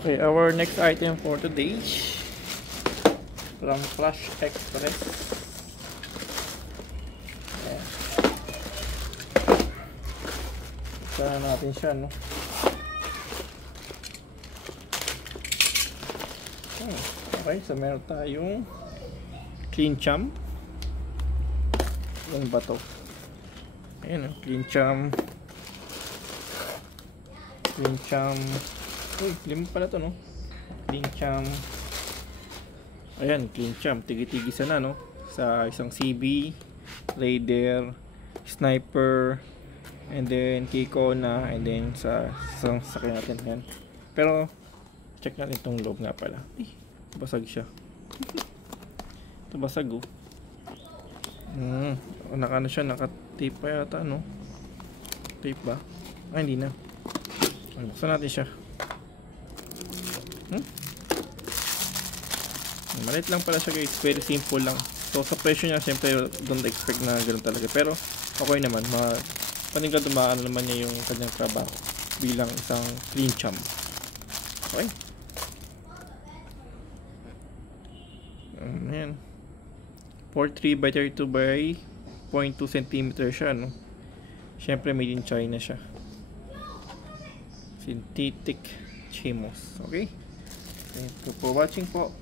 Okay, our next item for today from Flash Express. Ayan. Sana natin siya, no? Okay, so meron tayong Clean Chum. Yung bato. Ayan, Clean Chum. Clean Chum. Uy, lima pala to, no? Clean Chum. Ayan, Clean Chum. Tigi-tigisa na, no? Sa isang CB, Raider, Sniper, and then Kikona, and then sa isang sakyan natin yan. Pero, check natin itong loob nga pala. Ay, basag siya. Ito basag, oh. Naka ano siya, naka-tape pa yata, no? Tape ba? Ay, hindi na. Buksan natin siya. Malit lang pala siya, guys. Very simple lang. So sa presyo niya, siyempre don't expect na ganoon talaga. Pero okay naman. Panigado maano naman niya yung kanyang trabaho bilang isang Clean Chum. Okay. Ayan. 43x32 by 0.2 cm siya, no? Siyempre made in China siya. Synthetic Chimos. Okay? Thank you for watching po.